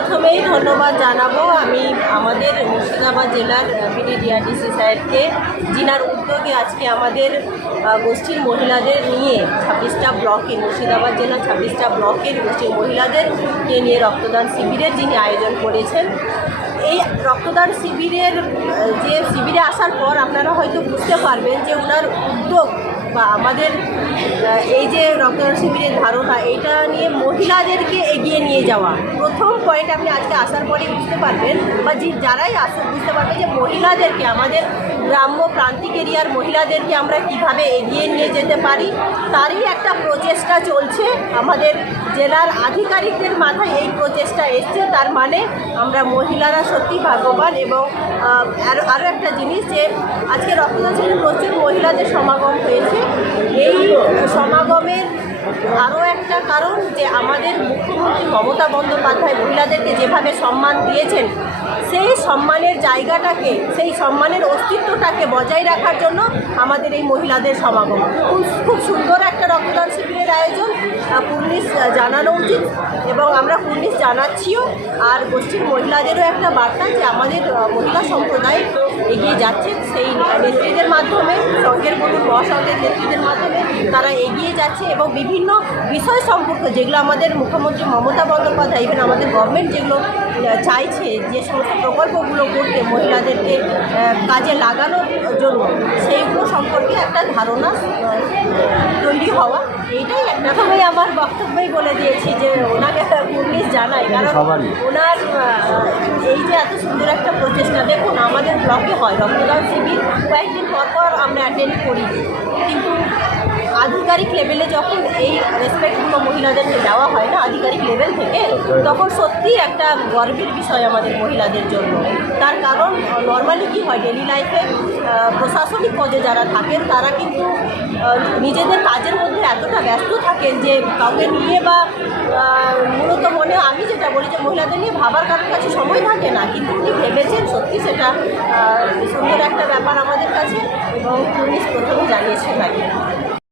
প্রথমেই ধন্যবাদ জানাবো আমি আমাদের মুর্শিদাবাদ জেলার বিডিডিআরডিসি স্যারকে, যিনার উদ্যোগে আজকে আমাদের গোষ্ঠীর মহিলাদের নিয়ে 26টা ব্লকে, মুর্শিদাবাদ জেলার 26টা ব্লকের গোষ্ঠীর মহিলাদেরকে নিয়ে রক্তদান শিবিরের যিনি আয়োজন করেছেন। এই রক্তদান শিবিরে আসার পর আপনারা হয়তো বুঝতে পারবেন যে ওনার উদ্যোগ বা আমাদের এই যে রক্তদান শিবিরের ধারণা, এইটা নিয়ে মহিলাদেরকে এগিয়ে নিয়ে যাওয়া। প্রথম পয়েন্ট আপনি আজকে আসার পরেই বুঝতে পারবেন, বা যারাই আসেন বুঝতে পারবেন যে মহিলাদেরকে, আমাদের গ্রাম্য প্রান্তিক এরিয়ার মহিলাদেরকে আমরা কিভাবে এগিয়ে নিয়ে যেতে পারি, তারই একটা প্রচেষ্টা চলছে। আমাদের জেলার আধিকারিকদের মাথায় এই প্রচেষ্টা এসছে, তার মানে আমরা মহিলারা সত্যি ভাগ্যবান। এবং আরও একটা জিনিস, যে আজকে রক্তদান শিবিরে প্রচুর মহিলাদের সমাগম হয়েছে। এই সমাগমের আরও একটা কারণ যে আমাদের মুখ্যমন্ত্রী মমতা বন্দ্যোপাধ্যায় মহিলাদেরকে যেভাবে সম্মান দিয়েছেন, সেই সম্মানের জায়গাটাকে, সেই সম্মানের অস্তিত্বটাকে বজায় রাখার জন্য আমাদের এই মহিলাদের সমাগম। খুব সুন্দর একটা রক্তদান শিবিরের আয়োজন, পুলিশ জানানো উচিত এবং আমরা পুলিশ জানাচ্ছিও। আর গোষ্ঠীর মহিলাদেরও একটা বার্তা যে আমাদের মহিলা সম্প্রদায় এগিয়ে যাচ্ছে, সেই নেত্রীদের মাধ্যমে, সংঘের বলুন মহাসংঘের নেত্রীদের মাধ্যমে তারা এগিয়ে যাচ্ছে এবং বিভিন্ন বিষয় সম্পর্কে যেগুলো আমাদের মুখ্যমন্ত্রী মমতা বন্দ্যোপাধ্যায়, ইভেন আমাদের গভর্নমেন্ট যেগুলো চাইছে, যে সমস্ত প্রকল্পগুলো করতে মহিলাদেরকে কাজে লাগানোর জন্য, সেইগুলো সম্পর্কে একটা ধারণা তৈরি হওয়া, এইটাই একটা। প্রথমেই আমার বক্তব্যই বলে দিয়েছি যে ওনাকে পুলিশ জানাই, কারণ ওনার এই যে এত সুন্দর একটা প্রচেষ্টা। দেখুন, আমাদের ব্লকে হয় রক্তদান শিবির, কয়েকদিন পর আমরা অ্যাটেন্ড করি, কিন্তু আধিকারিক লেভেলে যখন এই রেসপেক্টগুলো মহিলাদেরকে দেওয়া হয় না আধিকারিক লেভেল থেকে, তখন সত্যি একটা গর্বের বিষয় আমাদের মহিলাদের জন্য। তার কারণ নর্মালি কী হয়, ডেলি লাইফে প্রশাসনিক পদে যারা থাকেন তারা কিন্তু নিজেদের কাজের মধ্যে এতটা ব্যস্ত থাকেন যে কাউকে নিয়ে বা মূলত মনে, আমি যেটা বলি যে মহিলাদের নিয়ে ভাবার কারোর কাছে সময় থাকে না, কিন্তু উনি ভেবেছেন, সত্যি সেটা সুন্দর একটা ব্যাপার আমাদের কাছে এবং পুলিশ প্রথমে জানিয়েছেন আগে।